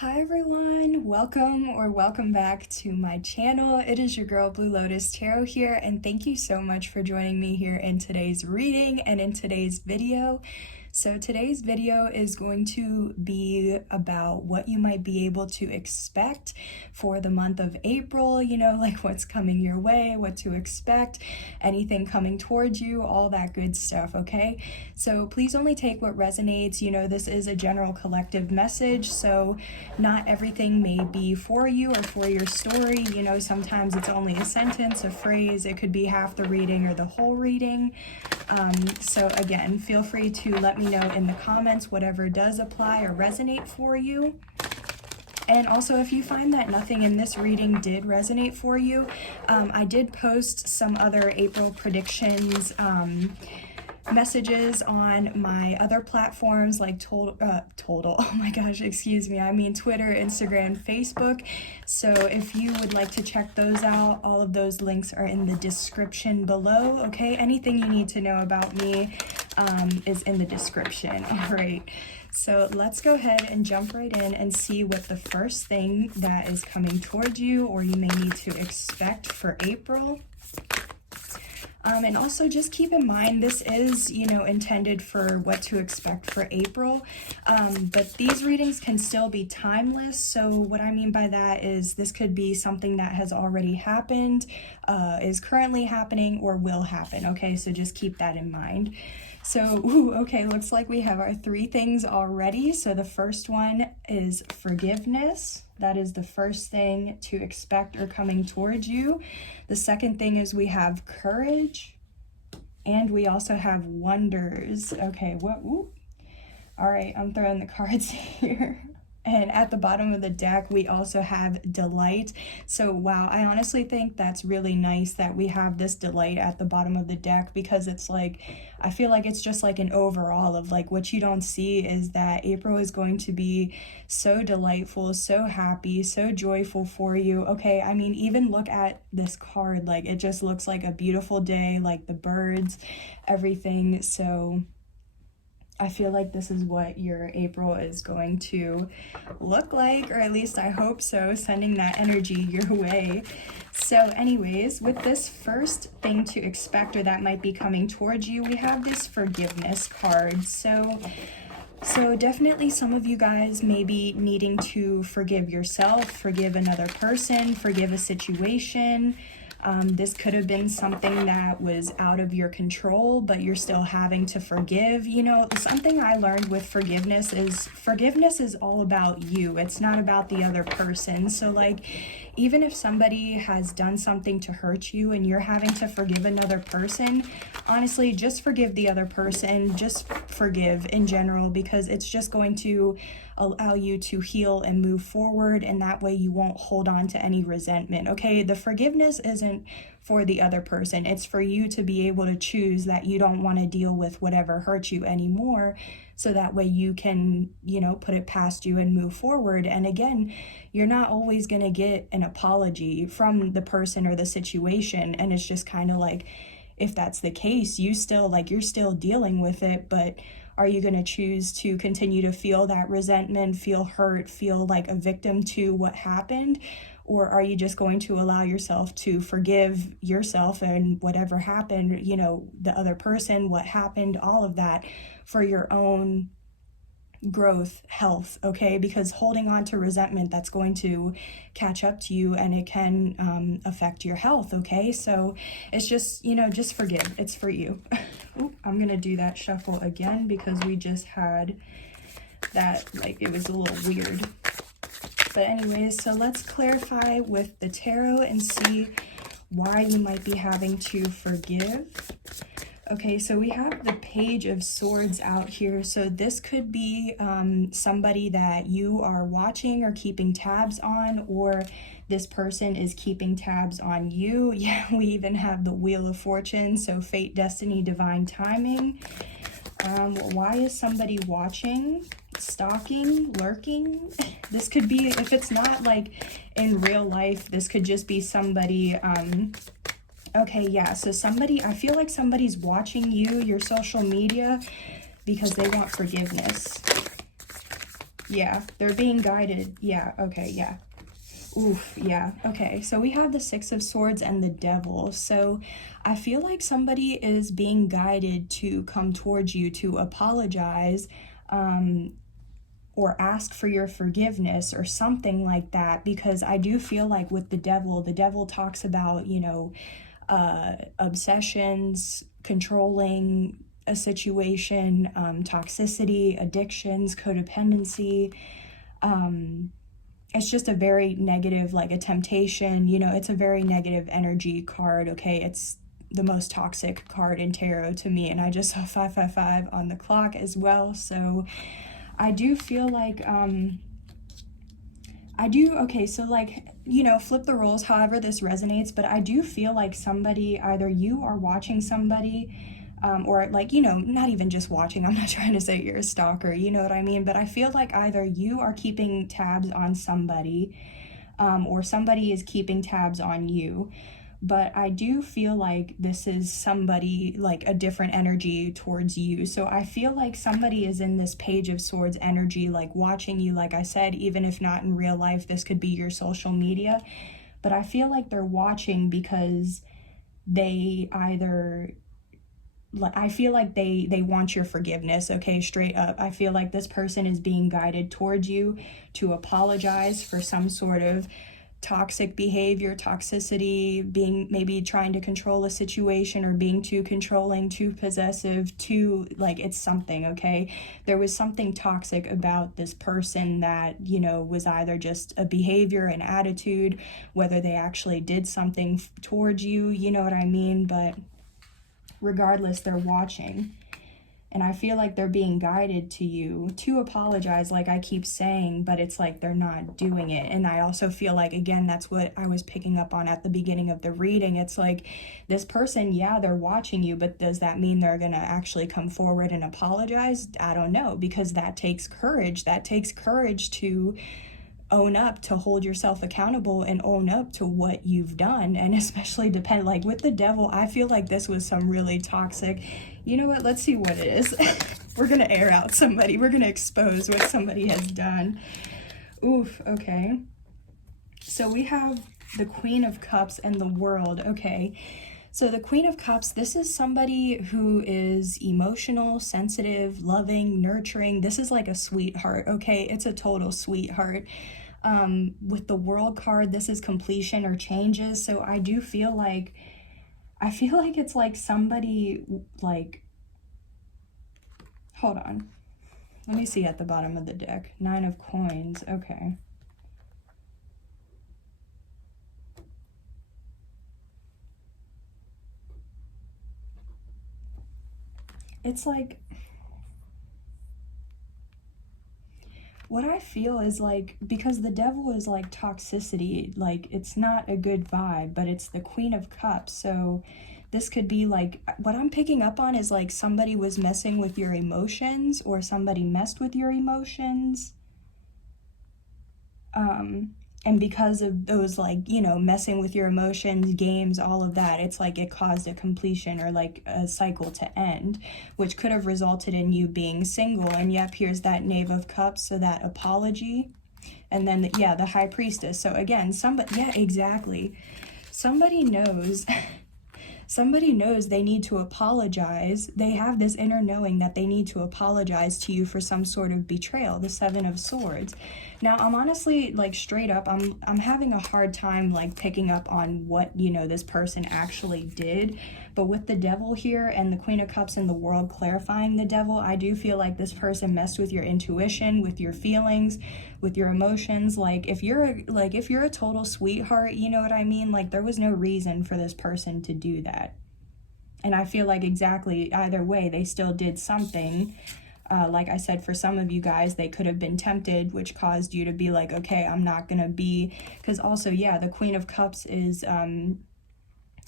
Hi everyone, welcome back to my channel. It is your girl Blue Lotus Tarot here, and thank you so much for joining me here in today's reading and in today's video. So today's video is going to be about what you might be able to expect for the month of April, like what's coming your way, what to expect, anything coming towards you, all that good stuff, okay? So please only take what resonates. This is a general collective message, so not everything may be for you or for your story. Sometimes it's only a sentence, a phrase, it could be half the reading or the whole reading. So again, feel free to let me know in the comments whatever does apply or resonate for you. And also, if you find that nothing in this reading did resonate for you, I did post some other April predictions messages on my other platforms like Twitter, Instagram, Facebook. So if you would like to check those out, all of those links are in the description below, okay? Anything you need to know about me is in the description. All right, so let's go ahead and jump right in and see what the first thing that is coming towards you or you may need to expect for April. And also just keep in mind, this is, intended for what to expect for April, but these readings can still be timeless. So what I mean by that is this could be something that has already happened, is currently happening, or will happen, okay? So just keep that in mind. So, okay, looks like we have our three things already. So the first one is forgiveness. That is the first thing to expect or coming towards you. The second thing is we have courage, and we also have wonders. Okay, what? Ooh. All right, I'm throwing the cards here. And at the bottom of the deck, we also have delight. So, wow, I honestly think that's really nice that we have this delight at the bottom of the deck, because it's like, I feel like it's just like an overall of like what you don't see is that April is going to be so delightful, so happy, so joyful for you. Okay, I mean, even look at this card, like it just looks like a beautiful day, like the birds, everything. So I feel like this is what your April is going to look like, or at least I hope so, sending that energy your way. So anyways, with this first thing to expect or that might be coming towards you, we have this forgiveness card. So definitely some of you guys may be needing to forgive yourself, forgive another person, forgive a situation. This could have been something that was out of your control, but you're still having to forgive. Something I learned with forgiveness is all about you. It's not about the other person. So like, even if somebody has done something to hurt you and you're having to forgive another person, honestly, just forgive the other person. Just forgive in general, because it's just going to allow you to heal and move forward, and that way you won't hold on to any resentment, okay? The forgiveness isn't for the other person. It's for you to be able to choose that you don't want to deal with whatever hurt you anymore, so that way you can, put it past you and move forward. And again, you're not always going to get an apology from the person or the situation, and it's just kind of like, if that's the case, you're still dealing with it, but are you going to choose to continue to feel that resentment, feel hurt, feel like a victim to what happened? Or are you just going to allow yourself to forgive yourself and whatever happened, the other person, what happened, all of that, for your own growth, health, okay? Because holding on to resentment, that's going to catch up to you, and it can affect your health, okay? So it's just, just forgive. It's for you. Ooh, I'm gonna do that shuffle again because we just had that, like, it was a little weird. But anyways, so let's clarify with the tarot and see why you might be having to forgive. Okay, so we have the Page of Swords out here. So this could be somebody that you are watching or keeping tabs on, or this person is keeping tabs on you. Yeah, we even have the Wheel of Fortune, so fate, destiny, divine timing. Why is somebody watching, stalking, lurking? This could be, if it's not like in real life, this could just be somebody... Okay, yeah, so I feel like somebody's watching you, your social media, because they want forgiveness. Yeah, they're being guided. Yeah, okay, yeah. Oof, yeah, okay. So we have the Six of Swords and the Devil. So I feel like somebody is being guided to come towards you to apologize, or ask for your forgiveness or something like that, because I do feel like with the devil talks about, you know, obsessions, controlling a situation, toxicity, addictions, codependency. It's just a very negative, like a temptation, you know, it's a very negative energy card, okay? It's the most toxic card in tarot to me, and I just saw 555 on the clock as well. So I do feel like, okay, so like, you know, flip the roles however this resonates, but I do feel like somebody, either you are watching somebody, or like, you know, not even just watching, I'm not trying to say you're a stalker, you know what I mean, but I feel like either you are keeping tabs on somebody, or somebody is keeping tabs on you. But I do feel like this is somebody, like a different energy towards you. So I feel like somebody is in this Page of Swords energy, like watching you, like I said, even if not in real life, this could be your social media. But I feel like they're watching because they either, I feel like they want your forgiveness, okay, straight up. I feel like this person is being guided towards you to apologize for some sort of toxic behavior, toxicity, being maybe trying to control a situation, or being too controlling, too possessive, too, like, it's something, okay? There was something toxic about this person that, you know, was either just a behavior, an attitude, whether they actually did something towards you, you know what I mean? But regardless, they're watching. And I feel like they're being guided to you to apologize, like I keep saying, but it's like they're not doing it. And I also feel like, again, that's what I was picking up on at the beginning of the reading. It's like this person, yeah, they're watching you, but does that mean they're going to actually come forward and apologize? I don't know, because that takes courage. That takes courage to own up, to hold yourself accountable and own up to what you've done. And especially like with the devil, I feel like this was some really toxic, you know what, let's see what it is. We're gonna air out somebody, we're gonna expose what somebody has done. Oof, okay. So we have the Queen of Cups and the World, okay. So the Queen of Cups, this is somebody who is emotional, sensitive, loving, nurturing. This is like a sweetheart, okay? It's a total sweetheart. With the World card, this is completion or changes. So I do feel like, it's like somebody, like, hold on. Let me see at the bottom of the deck. 9 of Coins, okay. It's like, what I feel is like, because the devil is like toxicity, like it's not a good vibe, but it's the Queen of Cups. So this could be like, what I'm picking up on is like somebody was messing with your emotions, or somebody messed with your emotions. And because of those, like, you know, messing with your emotions, games, all of that, it's like it caused a completion, or like a cycle to end, which could have resulted in you being single. And yep, here's that Knave of Cups, so that apology. And then, yeah, the High Priestess. So again, somebody, yeah, exactly. Somebody knows somebody knows they need to apologize. They have this inner knowing that they need to apologize to you for some sort of betrayal, the Seven of Swords. Now, I'm honestly, like, straight up, I'm having a hard time, like, picking up on what, you know, this person actually did. But with the Devil here and the Queen of Cups and the World clarifying the Devil, I do feel like this person messed with your intuition, with your feelings, with your emotions. Like, if you're a total sweetheart, you know what I mean? Like, there was no reason for this person to do that. And I feel like exactly either way, they still did something. Like I said, for some of you guys, they could have been tempted, which caused you to be like, okay, I'm not going to be, because also, yeah, the Queen of Cups is,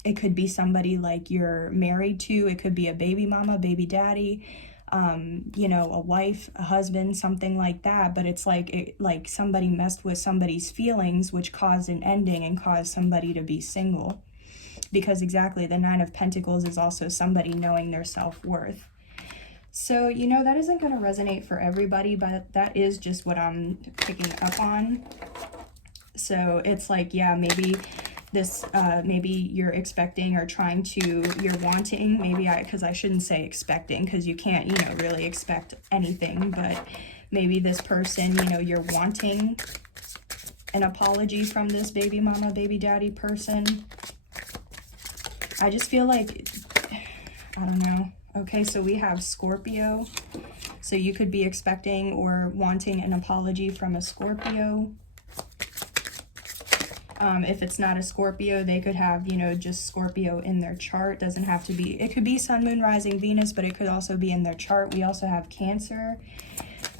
it could be somebody like you're married to, it could be a baby mama, baby daddy, you know, a wife, a husband, something like that. But it's like, like somebody messed with somebody's feelings, which caused an ending and caused somebody to be single. Because exactly, the Nine of Pentacles is also somebody knowing their self-worth. So, you know, that isn't going to resonate for everybody, but that is just what I'm picking up on. So it's like, yeah, maybe this, maybe you're expecting or trying to, you're wanting, because I shouldn't say expecting, because you can't, you know, really expect anything, but maybe this person, you know, you're wanting an apology from this baby mama, baby daddy person. I just feel like, I don't know. Okay, so we have Scorpio. So you could be expecting or wanting an apology from a Scorpio. If it's not a Scorpio, they could have, you know, just Scorpio in their chart. Doesn't have to be, it could be Sun, Moon, Rising, Venus, but it could also be in their chart. We also have Cancer.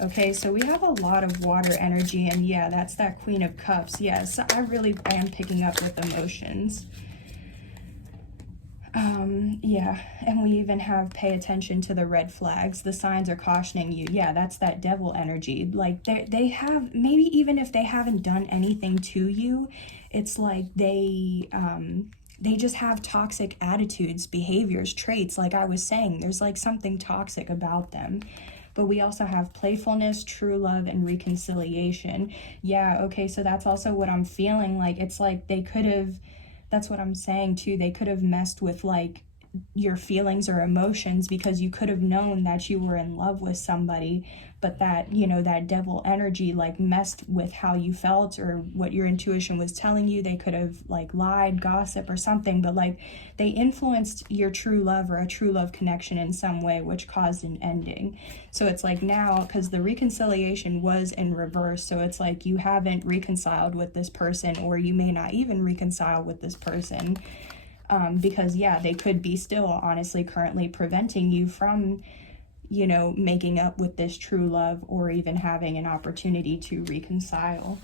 Okay, so we have a lot of water energy, and yeah, that's that Queen of Cups. Yes, I really am picking up with emotions. Yeah, and we even have pay attention to the red flags. The signs are cautioning you. Yeah, that's that devil energy. Like they have, maybe even if they haven't done anything to you, it's like they just have toxic attitudes, behaviors, traits. Like I was saying, there's like something toxic about them. But we also have playfulness, true love, and reconciliation. Yeah, okay, so that's also what I'm feeling. Like it's like they could have, that's what I'm saying too, they could have messed with like your feelings or emotions, because you could have known that you were in love with somebody, but that, you know, that devil energy like messed with how you felt or what your intuition was telling you. They could have like lied, gossip or something, but like they influenced your true love or a true love connection in some way, which caused an ending. So it's like now, because the reconciliation was in reverse, so it's like you haven't reconciled with this person, or you may not even reconcile with this person. Because yeah, they could be still honestly currently preventing you from, you know, making up with this true love or even having an opportunity to reconcile.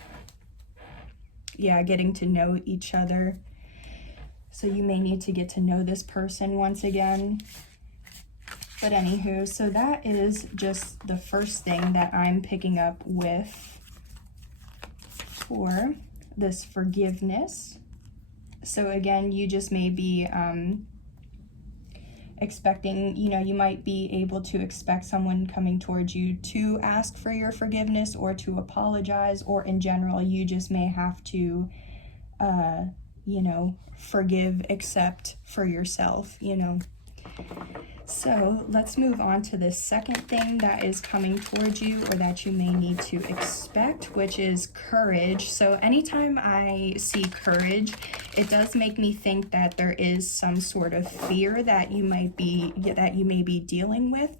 Yeah, getting to know each other. So you may need to get to know this person once again. But anywho, so that is just the first thing that I'm picking up with for this forgiveness. So again, you just may be expecting, you know, you might be able to expect someone coming towards you to ask for your forgiveness or to apologize, or in general, you just may have to, you know, forgive, accept for yourself, you know. So let's move on to the second thing that is coming towards you, or that you may need to expect, which is courage. So anytime I see courage, it does make me think that there is some sort of fear that you may be dealing with.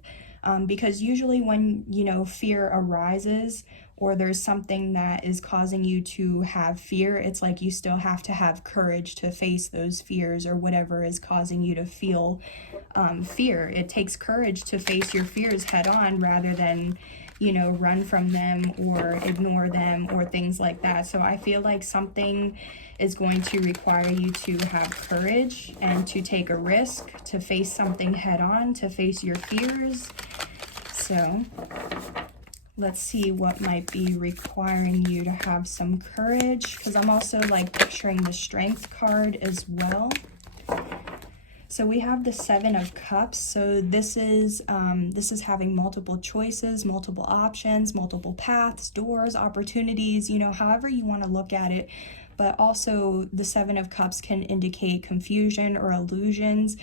Because usually when, you know, fear arises, or there's something that is causing you to have fear, it's like you still have to have courage to face those fears or whatever is causing you to feel fear. It takes courage to face your fears head on, rather than, you know, run from them or ignore them or things like that. So I feel like something is going to require you to have courage and to take a risk, to face something head on, to face your fears. So let's see what might be requiring you to have some courage, because I'm also like picturing the Strength card as well. So we have the Seven of Cups. So this is having multiple choices, multiple options, multiple paths, doors, opportunities, you know, however you want to look at it. But also the Seven of Cups can indicate confusion or illusions,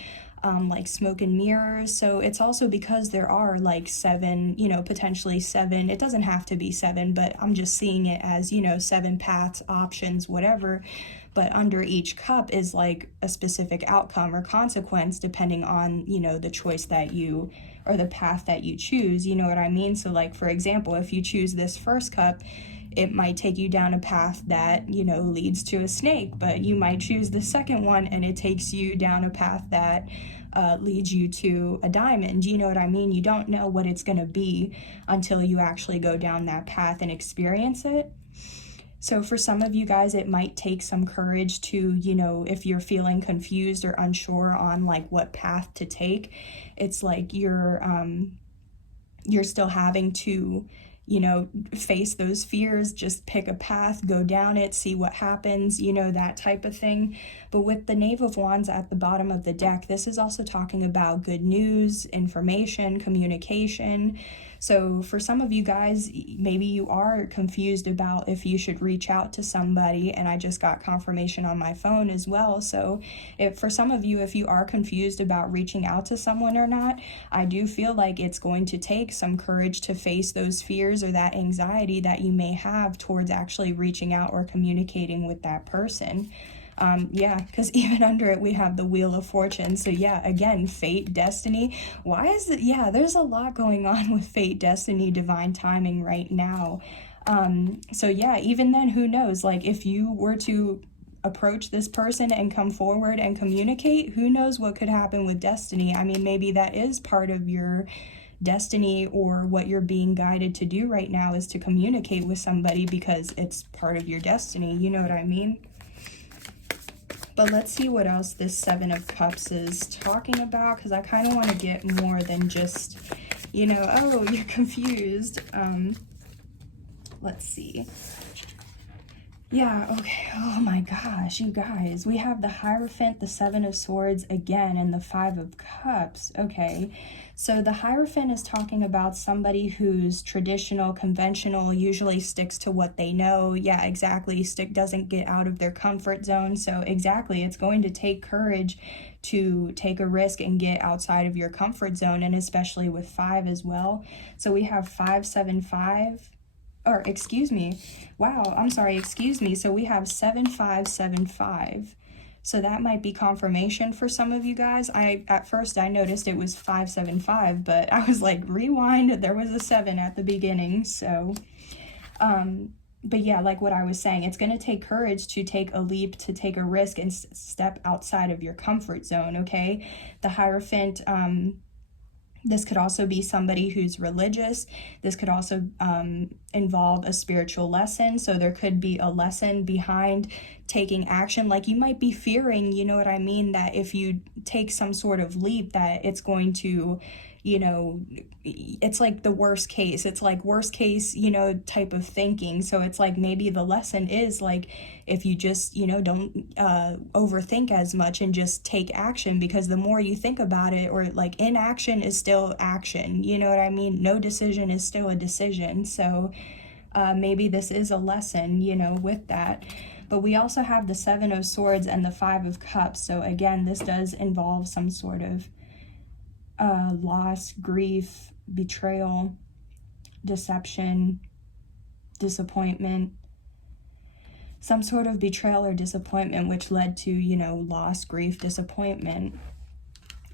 like smoke and mirrors. So it's also because there are like seven, you know, potentially seven. It doesn't have to be seven, but I'm just seeing it as, you know, seven paths, options, whatever. But under each cup is like a specific outcome or consequence, depending on, you know, the choice that you, or the path that you choose, you know what I mean? So like, for example, if you choose this first cup, it might take you down a path that, you know, leads to a snake, but you might choose the second one and it takes you down a path that leads you to a diamond. You know what I mean? You don't know what it's going to be until you actually go down that path and experience it. So for some of you guys, it might take some courage to, you know, if you're feeling confused or unsure on like what path to take, it's like you're still having to, you know, face those fears, just pick a path, go down it, see what happens, you know, that type of thing. But with the Knave of Wands at the bottom of the deck, this is also talking about good news, information, communication. So for some of you guys, maybe you are confused about if you should reach out to somebody, and I just got confirmation on my phone as well. So for some of you, if you are confused about reaching out to someone or not, I do feel like it's going to take some courage to face those fears or that anxiety that you may have towards actually reaching out or communicating with that person. Yeah, because even under it, we have the Wheel of Fortune. So yeah, again, fate, destiny. Why is it? Yeah, there's a lot going on with fate, destiny, divine timing right now. So yeah, even then, who knows? Like, if you were to approach this person and come forward and communicate, who knows what could happen with destiny? I mean, maybe that is part of your destiny, or what you're being guided to do right now is to communicate with somebody because it's part of your destiny. You know what I mean? But let's see what else this Seven of Cups is talking about, because I kind of want to get more than just, you know, oh, you're confused. Let's see. Yeah, okay. Oh my gosh, you guys. We have the Hierophant, the Seven of Swords again, and the Five of Cups. Okay. So the Hierophant is talking about somebody who's traditional, conventional, usually sticks to what they know. Yeah, exactly. Doesn't get out of their comfort zone. So exactly, it's going to take courage to take a risk and get outside of your comfort zone, and especially with 5 as well. So we have 575. Or excuse me, wow, I'm sorry, excuse me. So we have 7575. So that might be confirmation for some of you guys. At first I noticed it was 575, but I was like, rewind, there was a 7 at the beginning. So, but yeah, like what I was saying, it's going to take courage to take a leap, to take a risk and step outside of your comfort zone, okay? The Hierophant, this could also be somebody who's religious. This could also involve a spiritual lesson. So there could be a lesson behind taking action. Like, you might be fearing, you know what I mean, that if you take some sort of leap that it's going to, you know, it's like the worst case. It's like worst case, you know, type of thinking. So it's like maybe the lesson is like, if you just, you know, don't overthink as much and just take action, because the more you think about it, or like inaction is still action, you know what I mean? No decision is still a decision. So maybe this is a lesson, you know, with that. But we also have the Seven of Swords and the Five of Cups. So again, this does involve some sort of loss, grief, betrayal, deception, disappointment, some sort of betrayal or disappointment, which led to, you know, loss, grief, disappointment.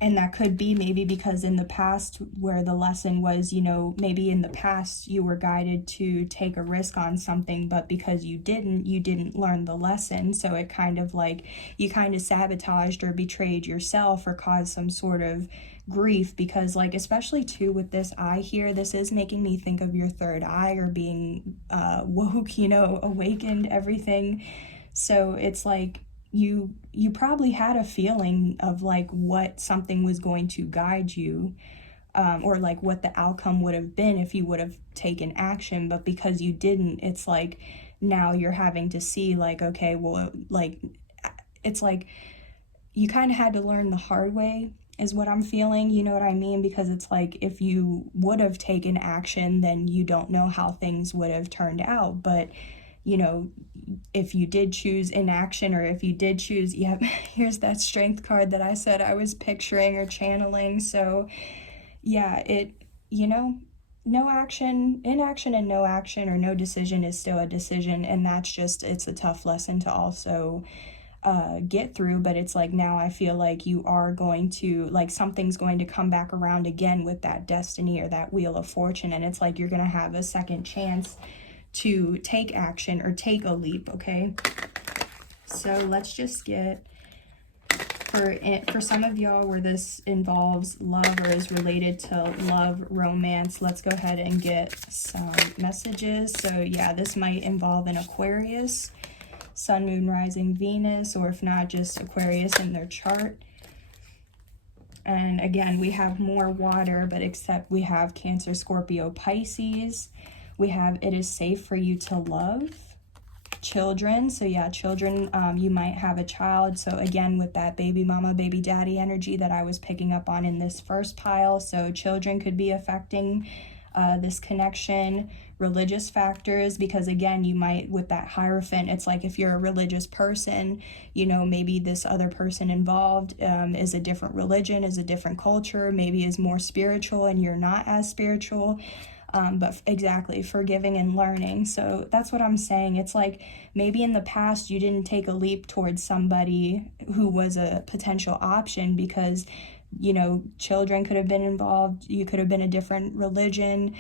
And that could be maybe because in the past, where the lesson was, you know, maybe in the past you were guided to take a risk on something, but because you didn't learn the lesson. So it kind of like, you kind of sabotaged or betrayed yourself, or caused some sort of grief, because like, especially too with this eye here, this is making me think of your third eye, or being woke, you know, awakened, everything. So it's like, you probably had a feeling of like what something was going to guide you, or like what the outcome would have been if you would have taken action, but because you didn't, it's like now you're having to see like, okay, well, like, it's like you kind of had to learn the hard way, is what I'm feeling, you know what I mean? Because it's like, if you would have taken action, then you don't know how things would have turned out. But you know, if you did choose inaction, or if you did choose, yep, here's that Strength card that I said I was picturing or channeling. So yeah, it, you know, no action, inaction and no action, or no decision is still a decision. And that's just, it's a tough lesson to also get through. But it's like, now I feel like you are going to, like, something's going to come back around again with that destiny or that Wheel of Fortune. And it's like, you're going to have a second chance to take action or take a leap, okay? So let's just get, for some of y'all where this involves love or is related to love, romance, let's go ahead and get some messages. So yeah, this might involve an Aquarius, Sun, Moon, Rising, Venus, or if not, just Aquarius in their chart. And again, we have more water, but except we have Cancer, Scorpio, Pisces. We have it is safe for you to love. Children, so yeah, children, you might have a child. So again, with that baby mama, baby daddy energy that I was picking up on in this first pile, so children could be affecting this connection. Religious factors, because again, you might, with that Hierophant, it's like if you're a religious person, you know, maybe this other person involved is a different religion, is a different culture, maybe is more spiritual and you're not as spiritual. But exactly, forgiving and learning. So that's what I'm saying. It's like maybe in the past you didn't take a leap towards somebody who was a potential option because, you know, children could have been involved. You could have been a different religion,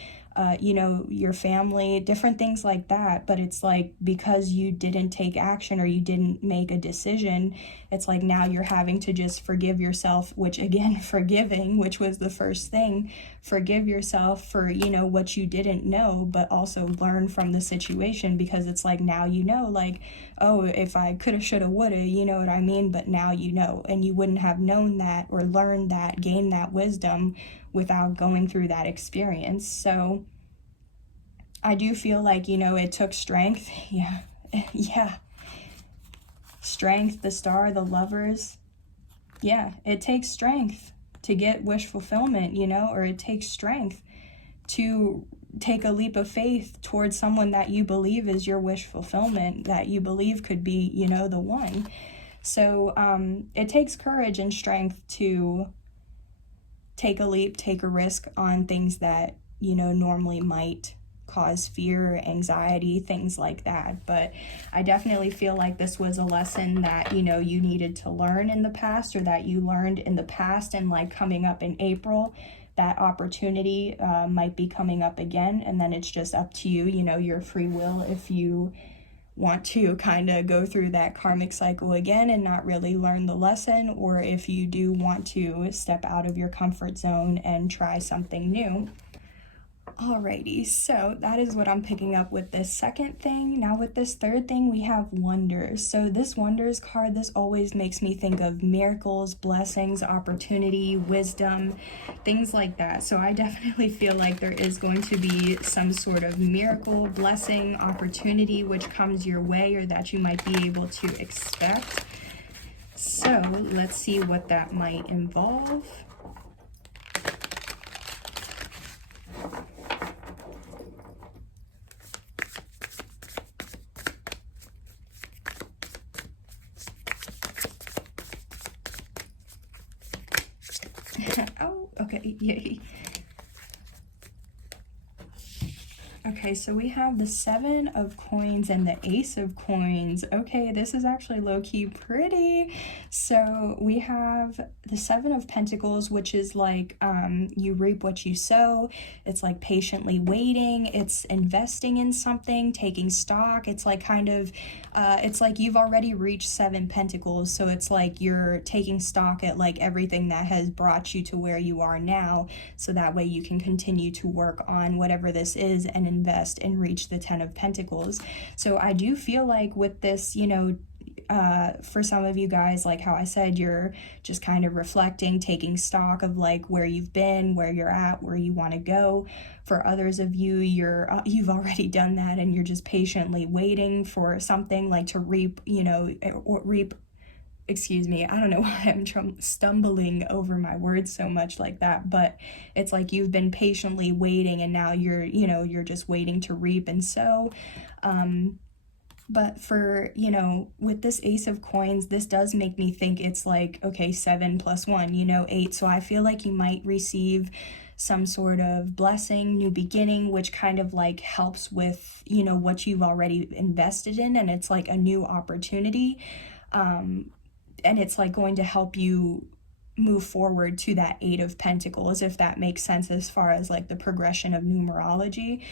you know, your family, different things like that. But it's like because you didn't take action or you didn't make a decision, it's like now you're having to just forgive yourself, which again, forgiving, which was the first thing, forgive yourself for, you know, what you didn't know, but also learn from the situation, because it's like now you know, like, oh, if I coulda, shoulda, woulda, you know what I mean? But now you know, and you wouldn't have known that or learned that, gained that wisdom without going through that experience. So I do feel like, you know, it took strength. Yeah. Yeah. Strength, the Star, the Lovers. Yeah, it takes strength to get wish fulfillment, you know, or it takes strength to take a leap of faith towards someone that you believe is your wish fulfillment, that you believe could be, you know, the one. So it takes courage and strength to take a leap, take a risk on things that, you know, normally might cause fear, anxiety, things like that. But I definitely feel like this was a lesson that, you know, you needed to learn in the past, or that you learned in the past, and like coming up in April, that opportunity might be coming up again. And then it's just up to you, you know, your free will, if you want to kind of go through that karmic cycle again and not really learn the lesson, or if you do want to step out of your comfort zone and try something new. Alrighty, so that is what I'm picking up with this second thing. Now with this third thing, we have Wonders. So this Wonders card, this always makes me think of miracles, blessings, opportunity, wisdom, things like that. So I definitely feel like there is going to be some sort of miracle, blessing, opportunity which comes your way, or that you might be able to expect. So let's see what that might involve. Oh, okay, yay. Okay, so we have the Seven of Coins and the Ace of Coins. Okay, this is actually low-key pretty. So we have the Seven of Pentacles, which is like you reap what you sow. It's like patiently waiting. It's investing in something, taking stock. It's like kind of, it's like you've already reached Seven Pentacles. So it's like you're taking stock at like everything that has brought you to where you are now. So that way you can continue to work on whatever this is and invest and reach the Ten of Pentacles. So I do feel like with this, you know, for some of you guys, like how I said, you're just kind of reflecting, taking stock of like where you've been, where you're at, where you want to go. For others of you, you've already done that and you're just patiently waiting for something like to reap, you know, or reap, excuse me, I don't know why I'm stumbling over my words so much like that, but it's like you've been patiently waiting and now you're just waiting to reap and sow. But for, you know, with this Ace of Coins, this does make me think it's like, okay, 7 + 1, you know, 8. So I feel like you might receive some sort of blessing, new beginning, which kind of like helps with, you know, what you've already invested in. And it's like a new opportunity. And it's like going to help you move forward to that 8 of Pentacles, if that makes sense as far as like the progression of numerology.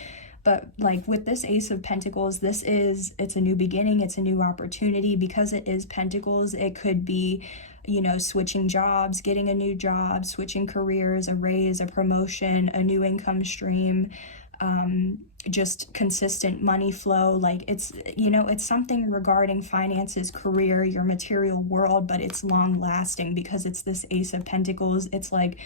But like with this Ace of Pentacles, it's a new beginning, it's a new opportunity. Because it is Pentacles, it could be, you know, switching jobs, getting a new job, switching careers, a raise, a promotion, a new income stream, just consistent money flow. Like it's, you know, it's something regarding finances, career, your material world, but it's long lasting because it's this Ace of Pentacles. It's like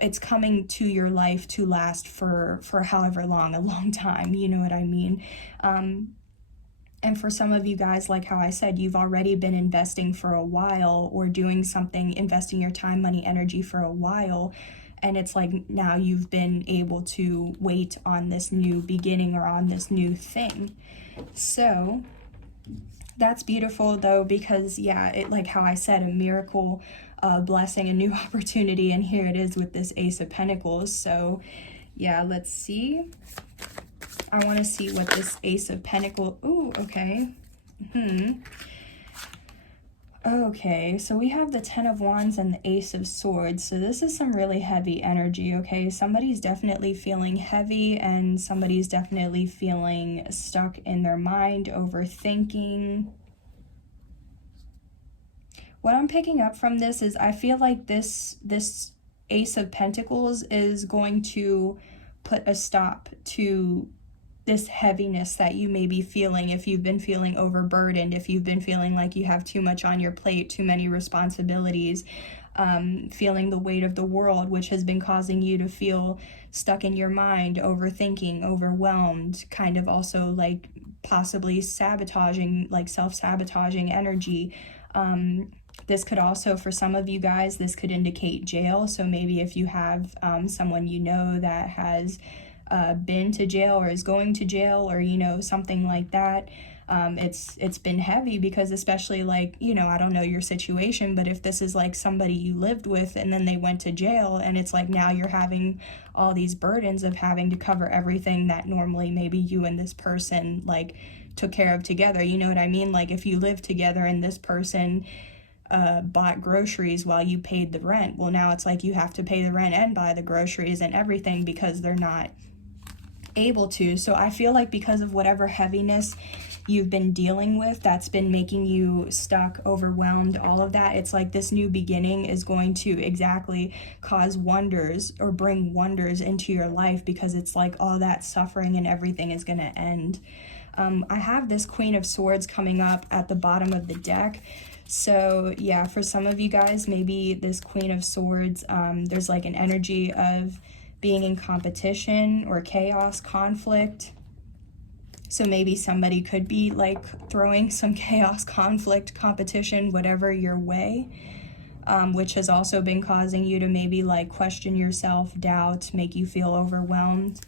it's coming to your life to last for however long, a long time, you know what I mean? And for some of you guys, like how I said, you've already been investing for a while, or doing something, investing your time, money, energy for a while. And it's like now you've been able to wait on this new beginning, or on this new thing. So that's beautiful though, because yeah, it, like how I said, a miracle, blessing, a new opportunity. And here it is with this Ace of Pentacles. So yeah, let's see. I want to see what this Ace of Pentacles, ooh, okay. Okay, so we have the Ten of Wands and the Ace of Swords. So this is some really heavy energy, okay? Somebody's definitely feeling heavy, and somebody's definitely feeling stuck in their mind, overthinking. What I'm picking up from this is I feel like this Ace of Pentacles is going to put a stop to this heaviness that you may be feeling. If you've been feeling overburdened, if you've been feeling like you have too much on your plate, too many responsibilities, feeling the weight of the world, which has been causing you to feel stuck in your mind, overthinking, overwhelmed, kind of also like possibly sabotaging, like self-sabotaging energy. This could also, for some of you guys, this could indicate jail. So maybe if you have someone you know that has been to jail, or is going to jail, or you know, something like that, it's been heavy, because especially like, you know, I don't know your situation, but if this is like somebody you lived with and then they went to jail, and it's like now you're having all these burdens of having to cover everything that normally maybe you and this person like took care of together, you know what I mean? Like if you lived together and this person bought groceries while you paid the rent, well now it's like you have to pay the rent and buy the groceries and everything, because they're not able to. So I feel like because of whatever heaviness you've been dealing with that's been making you stuck, overwhelmed, all of that, it's like this new beginning is going to exactly cause wonders, or bring wonders into your life, because it's like all that suffering and everything is going to end. I have this Queen of Swords coming up at the bottom of the deck. So yeah, for some of you guys, maybe this Queen of Swords, there's like an energy of being in competition or chaos, conflict. So maybe somebody could be like throwing some chaos, conflict, competition, whatever your way, which has also been causing you to maybe like question yourself, doubt, make you feel overwhelmed.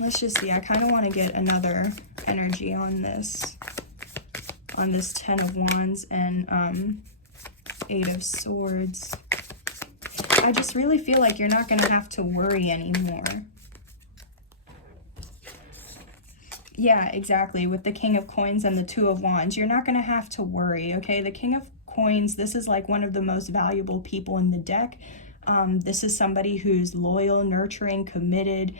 Let's just see. I kind of want to get another energy on this Ten of Wands and Eight of Swords. I just really feel like you're not going to have to worry anymore. Yeah, exactly. With the King of Coins and the Two of Wands, you're not going to have to worry, okay? The King of Coins, this is like one of the most valuable people in the deck. This is somebody who's loyal, nurturing, committed,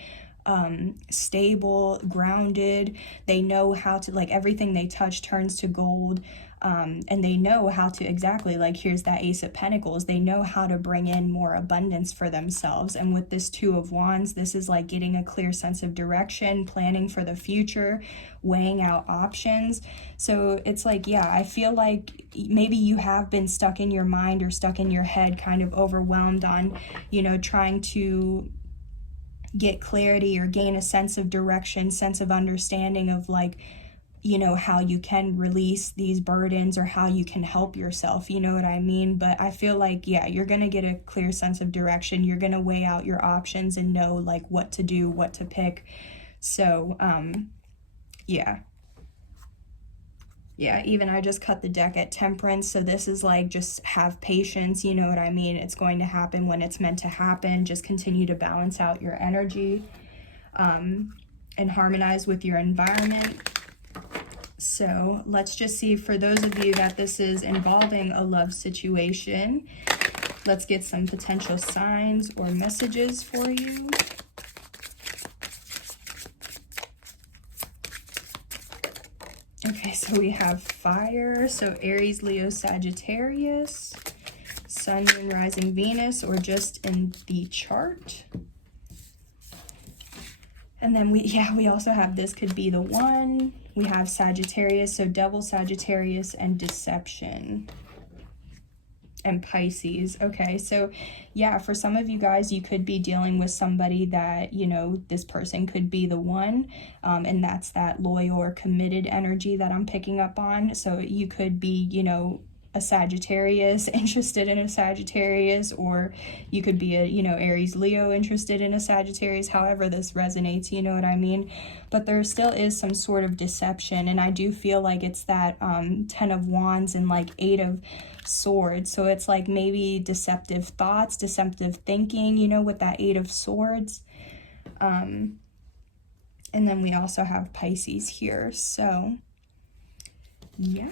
stable, grounded. They know how to, like, everything they touch turns to gold. And they know how to, exactly, like here's that Ace of Pentacles, they know how to bring in more abundance for themselves. And with this Two of Wands, this is like getting a clear sense of direction, planning for the future, weighing out options. So it's like, yeah, I feel like maybe you have been stuck in your mind or stuck in your head, kind of overwhelmed on, you know, trying to get clarity or gain a sense of direction, sense of understanding of like, you know, how you can release these burdens or how you can help yourself, you know what I mean? But I feel like, yeah, you're going to get a clear sense of direction. You're going to weigh out your options and know like what to do, what to pick. So, yeah. Yeah, even I just cut the deck at Temperance. So this is like, just have patience, you know what I mean? It's going to happen when it's meant to happen. Just continue to balance out your energy, and harmonize with your environment. So let's just see, for those of you that this is involving a love situation, let's get some potential signs or messages for you. Okay, so we have fire, so Aries, Leo, Sagittarius, Sun, Moon, Rising, Venus, or just in the chart. And then we also have, this could be the one. We have Sagittarius, so Devil, Sagittarius, and Deception. and Pisces. Okay, so yeah, for some of you guys, you could be dealing with somebody that, you know, this person could be the one, and that's that loyal or committed energy that I'm picking up on. So you could be, you know, a Sagittarius interested in a Sagittarius, or you could be a, you know, Aries Leo interested in a Sagittarius, however this resonates, you know what I mean? But there still is some sort of deception, and I do feel like it's that 10 of Wands and like 8 of Swords. So it's like maybe deceptive thoughts, deceptive thinking, you know, with that 8 of Swords. And then we also have Pisces here, so yeah.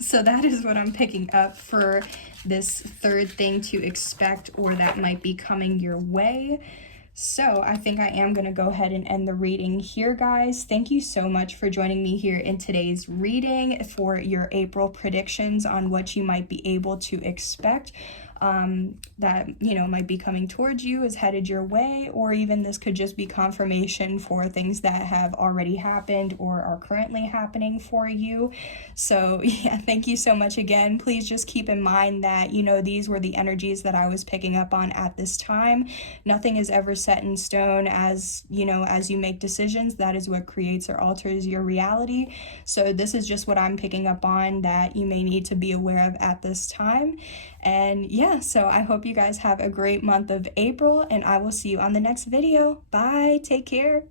So that is what I'm picking up for this third thing to expect, or that might be coming your way. So I think I am going to go ahead and end the reading here, guys. Thank you so much for joining me here in today's reading for your April predictions on what you might be able to expect. That, you know, might be coming towards you, is headed your way, or even this could just be confirmation for things that have already happened or are currently happening for you. So yeah, thank you so much again. Please just keep in mind that, you know, these were the energies that I was picking up on at this time. Nothing is ever set in stone. As you know, as you make decisions, that is what creates or alters your reality. So this is just what I'm picking up on that you may need to be aware of at this time. And yeah, so I hope you guys have a great month of April, and I will see you on the next video. Bye. Take care.